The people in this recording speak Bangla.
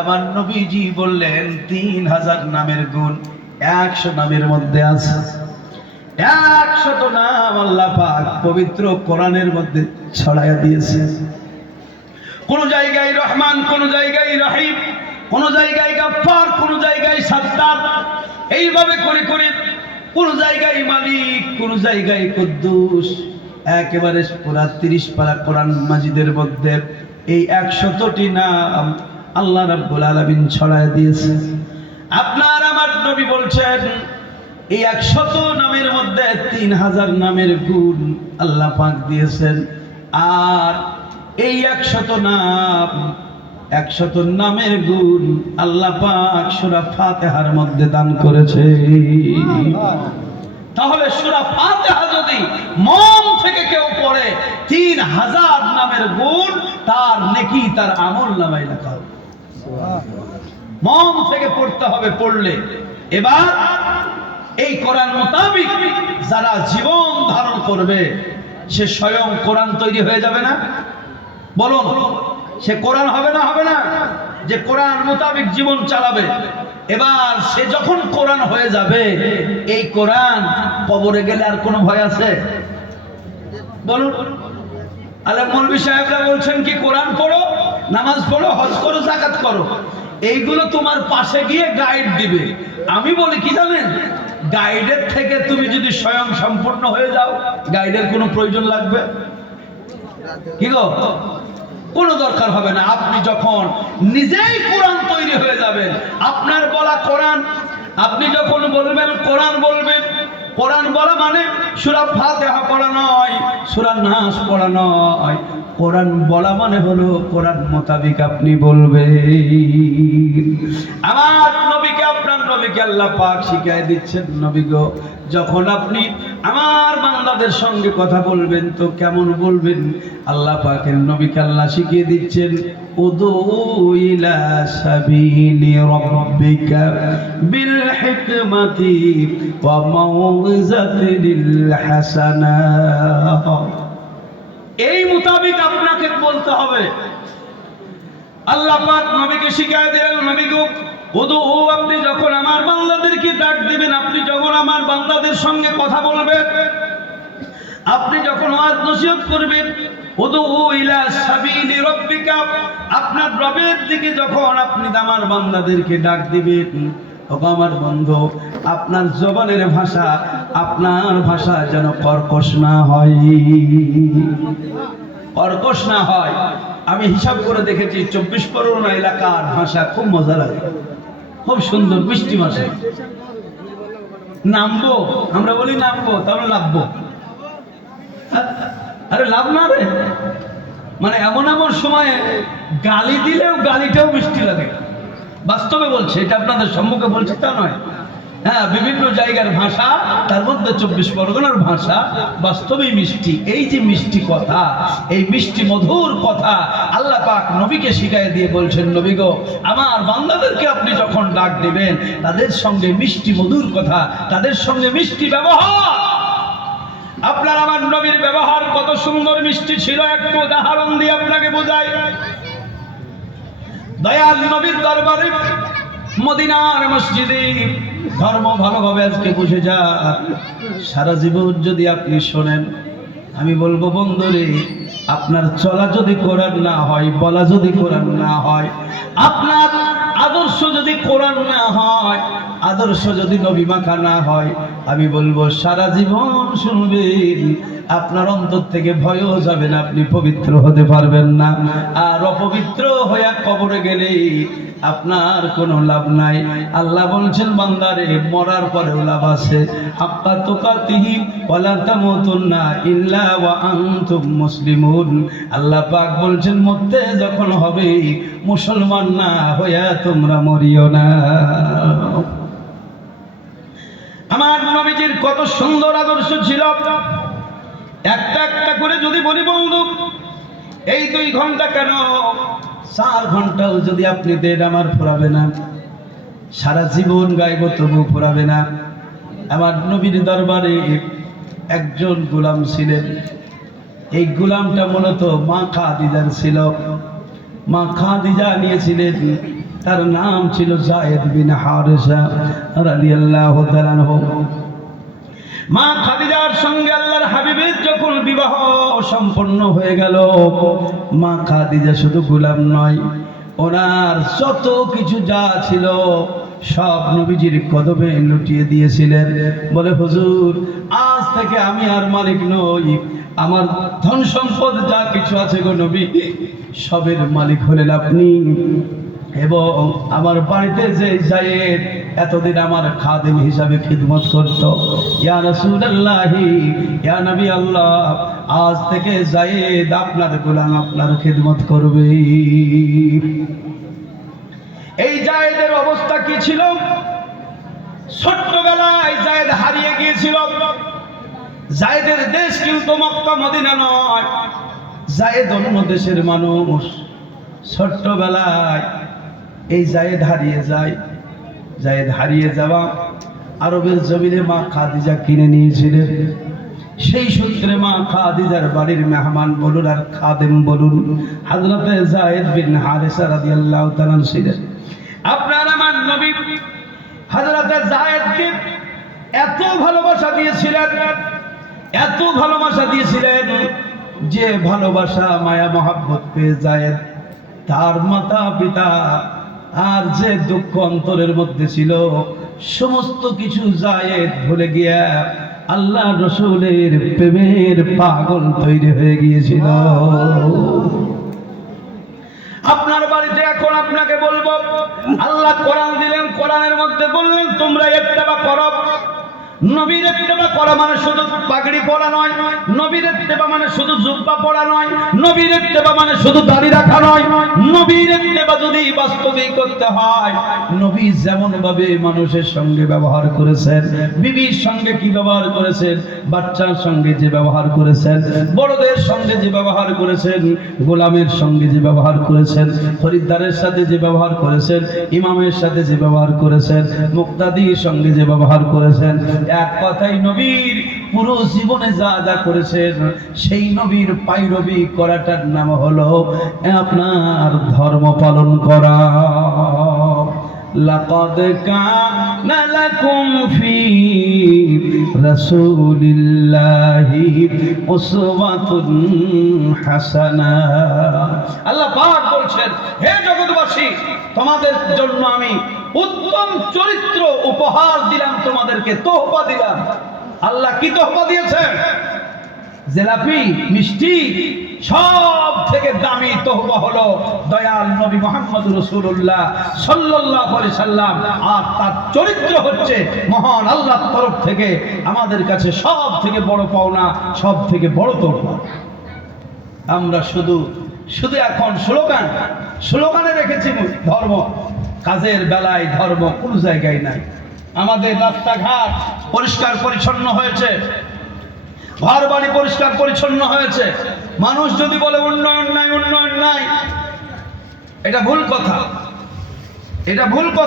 আমার নবীজি বললেন 3000 নামের গুণ 100 নামের মধ্যে আছে। 100 নাম আল্লাহ পাক পবিত্র কোরআনের মধ্যে ছড়ায়া দিয়েছে। কোন জায়গায় রহমান, কোন জায়গায় রহিম, কোন জায়গায় গাফফার, কোন জায়গায় সাত্তার, এইভাবে করে করে কোন জায়গায় মালিক, কোন জায়গায় কুদ্দুস। একেবারে পুরা 30 পারা কোরআন মাজিদের মধ্যে এই 100টি নাম আল্লাহ রাব্বুল আলামিন ছড়ায় দিয়েছে। আপনার আমার নবী বলছেন এই 100 নামের মধ্যে 3000 নামের গুণ আল্লাহ পাক দিয়েছেন। আর এই 100 নাম, 100 নামের গুণ আল্লাহ পাক সূরা ফাতিহার মধ্যে দান করেছে। তাহলে সূরা ফাতিহা যদি মন থেকে কেউ পড়ে 3000 নামের গুণ তার নেকি, তার আমল নামায় লেখা হবে। মন থেকে পড়তে হবে। পড়লে এবার এই কোরআন মোতাবেক যারা জীবন ধারণ করবে সে স্বয়ং কোরআন তৈরি হয়ে যাবে না? বলুন, সে কোরআন হবে না? হবে না? যে কোরআন মোতাবেক জীবন চালাবে। এবার সে যখন কোরআন হয়ে যাবে, এই কোরআন কবরে গেলে আর কোনো ভয় আছে? বলুন। আলেম মৌলভী সাহেবরা বলছেন কি কোরআন পড়ো, নামাজ পড়ো, হজ করো, যাকাত করো, এইগুলো তোমার পাশে গিয়ে গাইড দিবে। আমি বলি কি জানেন, গাইডের থেকে তুমি যদি স্বয়ং সম্পূর্ণ হয়ে যাও, গাইডের কোনো প্রয়োজন লাগবে কি গো? কোনো দরকার হবে না। আপনি যখন নিজেই কোরআন তৈরি হয়ে যাবেন, আপনার বলা কোরআন, আপনি যখন বলবেন কোরআন বলবেন। কোরআন বলা মানে সূরা ফাতিহা পড়া নয়, সূরা নাস পড়া নয়। কোরআন বলা মানে হলো কোরআন মোতাবেক আপনি বলবেন। আমার নবীকে, আপনার নবীকে আল্লাহ পাক শিখিয়ে দিচ্ছেন, নবী গো যখন আপনি আমার বান্দাদের সঙ্গে কথা বলবেন তো কেমন বলবেন? আল্লাহ পাকের নবীকে আল্লাহ শিখিয়ে দিচ্ছেন, উদু ইলা সাবিলি রাব্বিকা বিল হিকমাতি ওয়া মাউইযাতিল হাসানাহ। এই মোতাবেক আপনাকে বলতে হবে। আল্লাহ পাক নবীকে শিখিয়ে দিলেন, নবী গো উদু, আপনি যখন আমার বান্দাদেরকে ডাক দিবেন, আপনি যখন আমার বান্দাদের সঙ্গে কথা বলবেন, আপনি যখন ওয়াজ নসিহত করবেন, উদু ইলা সাবিলি রাব্বিকা, আপনার রবের দিকে যখন আপনি আমার বান্দাদেরকে ডাক দিবেন, আমার বন্ধু আপনার জবানের ভাষা, আপনার ভাষা যেন কর্কশ না হয়, কর্কশ না হয়। আমি হিসাব করে দেখেছি 24 পরগনা এলাকার ভাষা খুব মজা লাগে, খুব সুন্দর মিষ্টি ভাষা। নামবো, আমরা বলি নামবো, তাহলে লাভবো। আরে লাভ না রে, মানে এমন এমন সময়ে গালি দিলেও গালিটাও মিষ্টি লাগে। বাস্তবে বলছে, এটা আপনাদের সম্মুখে বলছে তা নয়। হ্যাঁ, বিভিন্ন জায়গার ভাষা, তার মধ্যে 24 পরগনার ভাষা বাস্তবেই মিষ্টি। এই যে মিষ্টি কথা, এই মিষ্টি মধুর কথা আল্লাহ পাক নবীকে শিখিয়ে দিয়ে বলছেন, নবী গো আমার বান্দাদেরকে আপনি যখন ডাক দিবেন, তাদের সঙ্গে মিষ্টি মধুর কথা, তাদের সঙ্গে মিষ্টি ব্যবহার। আপনার আমার নবীর ব্যবহার কত সুন্দর মিষ্টি ছিল, একটু উদাহরণ দিয়ে আপনাকে বোঝাই। দয়াল নবীর দরবারে মদিনার মসজিদে ধর্ম ভালোভাবে আজকে বুঝে যা, সারা জীবন যদি আপনি শোনেন, আমি বলবো বন্ধুরে, আপনার চলা যদি কোরআন না হয়, বলা যদি কোরআন না হয়, আপনার আদর্শ যদি কোরআন না হয়, আদর্শ যদি নবী মাখা না হয়, আমি বলবো সারা জীবন শুনবেন, আপনার অন্তর থেকে ভয়ও যাবে না, আপনি পবিত্র হতে পারবেন না। আর অপবিত্র হয়ে কবরে গেলে আপনার কোনো লাভ নাই। আল্লাহ বলছেন, বান্দারে মরার পরেও লাভ আছে। হাক্কা তুকাতিহি ওয়ালা তামুতুন্না ইল্লা ওয়া আনতুম মুসলিমুন। আল্লাহ পাক বলছেন, মরতে যখন হবে মুসলমান না হইয়া তোমরা মরিও না। আমার নবীজির কত সুন্দর আদর্শ ছিল, একটা একটা করে যদি বলি বন্ধু, এই 2 ঘন্টা কেন 4 ঘন্টাও যদি আপনি দেন আমার ফুরাবে না। সারা জীবন গাইব তবু ফুরাবে না। আমার নবীর দরবারে একজন গোলাম ছিলেন, এই গোলামটা মূলত মা খাদিজার ছিল। মা খাদিজা নিয়েছিলেন, তার নাম ছিল যায়েদ বিন হারেসা রাদিয়াল্লাহু তাআলা আনহু। মা খাদিজার সঙ্গে আল্লাহর হাবিবের যখন বিবাহ সম্পন্ন হয়ে গেল, মা খাদিজা শুধু গোলাম নয়, ওনার যত কিছু যা ছিল সব নবীজির কদমে লুটিয়ে দিয়েছিলেন। বলে, হুজুর, আজ থেকে আমি আর মালিক নই, আমার ধন সম্পদ যা কিছু আছে গো নবী, সবের মালিক হলেন আপনি। এবং আমার বাড়িতে যে যায়েদ এতদিন আমার খাদেম হিসাবে খিদমত করত, ইয়া রাসূলুল্লাহ, ইয়া নবী আল্লাহ, আজ থেকে যায়েদ আপনার গোলাম, আপনার খিদমত করবে। এই যায়েদের অবস্থা কি ছিল? ছোট্টবেলায় যায়েদ হারিয়ে গিয়েছিল। যায়েদের দেশ কিন্তু মক্কা মদিনা নয়, যায়েদ অন্য দেশের মানুষ। ছোট্টবেলায় এই যায়েদ হারিয়ে যায়। যায়েদ হারিয়ে যাওয়া আরবের জমিনে মা খাদিজা কিনে নিয়েছিলেন। সেই সূত্রে মা খাদিজার বাড়ির মেহমান বলুন আর খাদেম বলুন, হযরতে যায়েদ বিন হারেসা রাদিয়াল্লাহু তাআলা ছিলেন। আপনার আমার নবী হযরতে যায়েদকে এত ভালোবাসা দিয়েছিলেন, এত ভালোবাসা দিয়েছিলেন যে ভালোবাসা মায়া মহব্বত পেয়ে যায়েদ তার মাতা পিতা আর যে দুঃখ অন্তরের মধ্যে ছিল সমস্ত কিছু যায়েদ ভুলে গিয়া আল্লাহ রসুলের প্রেমের পাগল তৈরি হয়ে গিয়েছিল। আপনার বাড়িতে এখন আপনাকে বলবো, আল্লাহ কোরআন দিলেন, কোরআনের মধ্যে বললেন তোমরা ইত্তেবা করো। নবীর ইত্তেবা করা মানে শুধু পাগড়ি পরা নয়, নবীর ইত্তেবা মানে শুধু জুব্বা পরা নয়, নবীর ইত্তেবা মানে শুধু দাড়ি রাখা নয়। নবীর ইত্তেবা যদি বাস্তবিক করতে হয়, নবী যেমন ভাবে মানুষের সঙ্গে ব্যবহার করেছেন, বিবির সঙ্গে কি ব্যবহার করেছেন, বাচ্চার সঙ্গে যে ব্যবহার করেছেন, বড়দের সঙ্গে যে ব্যবহার করেছেন, গোলামের সঙ্গে যে ব্যবহার করেছেন, খরিদ্দারের সাথে যে ব্যবহার করেছেন, ইমামের সাথে যে ব্যবহার করেছেন, মুক্তাদির সঙ্গে যে ব্যবহার করেছেন, এক কথাই নবীর পুরো জীবনে যা যা করেছেন সেই নবীর পাইরবি করাটার নাম হলো আপনার ধর্ম পালন করা। লাকাদ কানা লাকুম ফি রাসূলিল্লাহি উসওয়াতুন হাসানাহ। আল্লাহ পাক বলছেন, হে জগৎবাসী, তোমাদের জন্য আমি উত্তম চরিত্র উপহার দিলাম, তোমাদেরকে তোহফা দিলাম। আল্লাহ কি তোহফা দিয়েছেন? জিলাপি, মিষ্টি, সব থেকে দামি তোহফা হলো দয়াল নবী মুহাম্মদ রাসূলুল্লাহ সাল্লাল্লাহু আলাইহি সাল্লাম। আর তার চরিত্র হচ্ছে মহান আল্লাহর তরফ থেকে আমাদের কাছে সব থেকে বড় পাওনা, সব থেকে বড় তোহফা। আমরা শুধু এখন স্লোগানে রেখেছি ধর্ম, কাজের বেলায় ধর্ম কোন জায়গায় নাই। আমাদের রাস্তাঘাট পরিষ্কার পরিচ্ছন্ন হয়েছে, ঘর বাড়ি পরিষ্কার পরিচ্ছন্ন হয়েছে। মানুষ যদি বলে উন্নয়ন নাই, উন্নয়ন নাই, এটা ভুল কথা, এটা ভুল কথা।